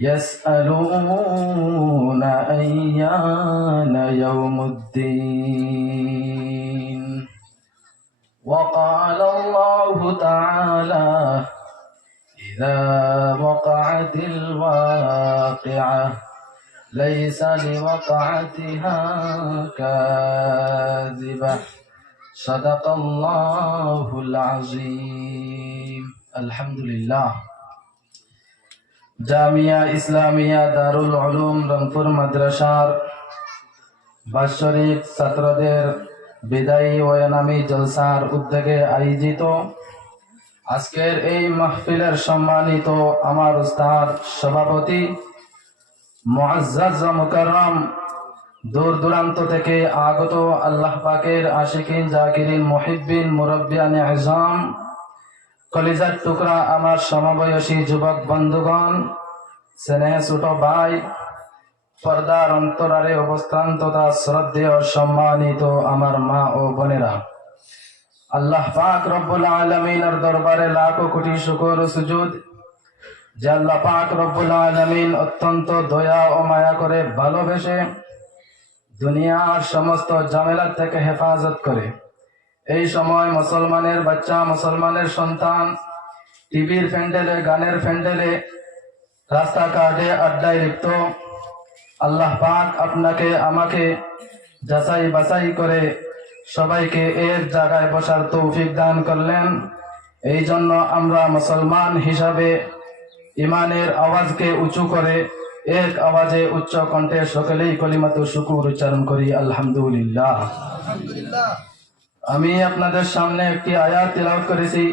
يسألون أيان يوم الدين. وقال الله تعالى إذا وقعت الواقعة ليس لوقعتها كاذبة. صدق الله العظيم. الحمد لله. জামিয়া ইসলামিয়া দারুল উলুম রংপুর মাদ্রাসার বাৎসরিক ছাত্রদের বিদায়ী ওয়ানামি জলসার উদ্যোগে আয়োজিত আজকের এই মাহফিলের সম্মানিত আমার উস্তাদ সভাপতি মুকাররম দূর দূরান্ত থেকে আগত আল্লাহ পাকের আশিকিন জাকিরিন মহিবিন মুরব্বিয়ান আজম কলিজার টুকরা আমার সমবয়সী যুবক বন্ধুগণ, স্নেহ ছোট ভাই, পর্দার অন্তরারে অবস্থান তথা শ্রদ্ধেয় সম্মানিত আমার মা ও বোনেরা। আল্লাহ পাক রব্বুল আলমিনের দরবারে লাখো কোটি শুকর সুজুদ, যে আল্লাহ পাক রব্বুল আলমিন অত্যন্ত দয়া ও মায়া করে ভালোবেসে দুনিয়ার সমস্ত ঝামেলার থেকে হেফাজত করে। এই সময় মুসলমানের বাচ্চা, মুসলমানের সন্তান, টিভির ফ্যান্ডেলে গানের ফ্যান্ডেলে রাস্তাঘাটে আড্ডায় লিপ্ত। আল্লাহ পাক আপনাকে, আমাকে যাচাই বাছাই করে সবাইকে এর জায়গায় বসার তৌফিক দান করলেন। এই জন্য আমরা মুসলমান হিসাবে ইমানের আওয়াজকে উঁচু করে এক আওয়াজে উচ্চ কণ্ঠে সকলেই কলিমাত শুকুর উচ্চারণ করি আলহামদুলিল্লাহ। আমি আপনাদের সামনে একটি আয়াত তিলাওয়াত করেছি।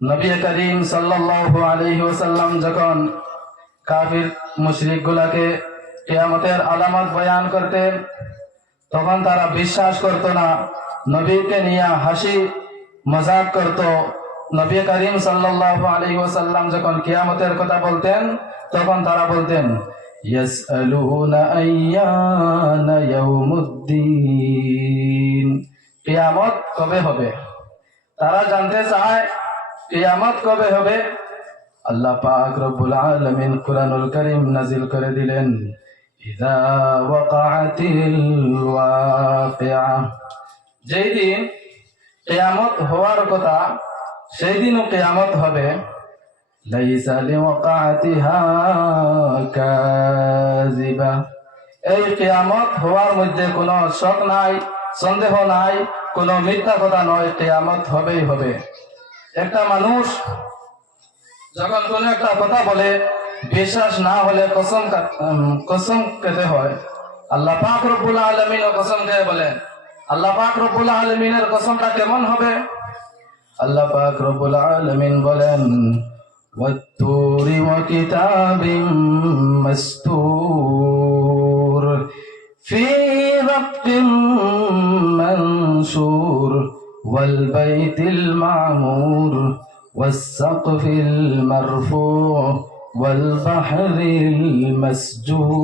নবী করিম সাল্লাল্লাহু আলাইহি ওয়াসাল্লাম যখন কাফির মুশরিক গুলাকে কিয়ামতের আলামত বয়ান করতেন, তখন তারা বিশ্বাস করত না, নবীকে নিয়ে হাসি মজাক করত। নবী করিম সাল্লাল্লাহু আলাইহি ওয়াসাল্লাম যখন কিয়ামতের কথা বলতেন, তখন তারা বলতেন, ইয়াসআলুনা আইয়ানা ইয়াউমুদ্দিন। কিয়ামত কবে হবে? তারা জানতে চায়, কিয়ামত কবে হবে? আল্লাহ পাক রব্বুল আলামিন কুরআনুল কারীম নাজিল করে দিলেন ইযা ওয়াকাআতিল ওয়াকিআ। যেই দিন কিয়ামত হওয়ার কথা, সেই দিনও কিয়ামত হবে। লাইসা লিওয়াকাআতিহা কাযিবা। এই কিয়ামত হওয়ার মধ্যে কোনো শক নাই, সন্দেহ নাই কোনো মিথ্যা কথা নয় কিয়ামত হবেই হবে একটা মানুষ যখন কোনো একটা কথা বলে বিশ্বাস না হলে কসম কা- উম, কসম খেতে হয় আল্লাহ পাক রব্বুল আলমিন কসম খেয়ে বলেন আল্লাহ পাক রব্বুল আলমিনের কসমটা কেমন হবে আল্লাহ পাক রব্বুল আলমিন বলেন والطور وكتاب مستور في رق منشور والبيت المعمور والسقف المرفوع والبحر المسجور.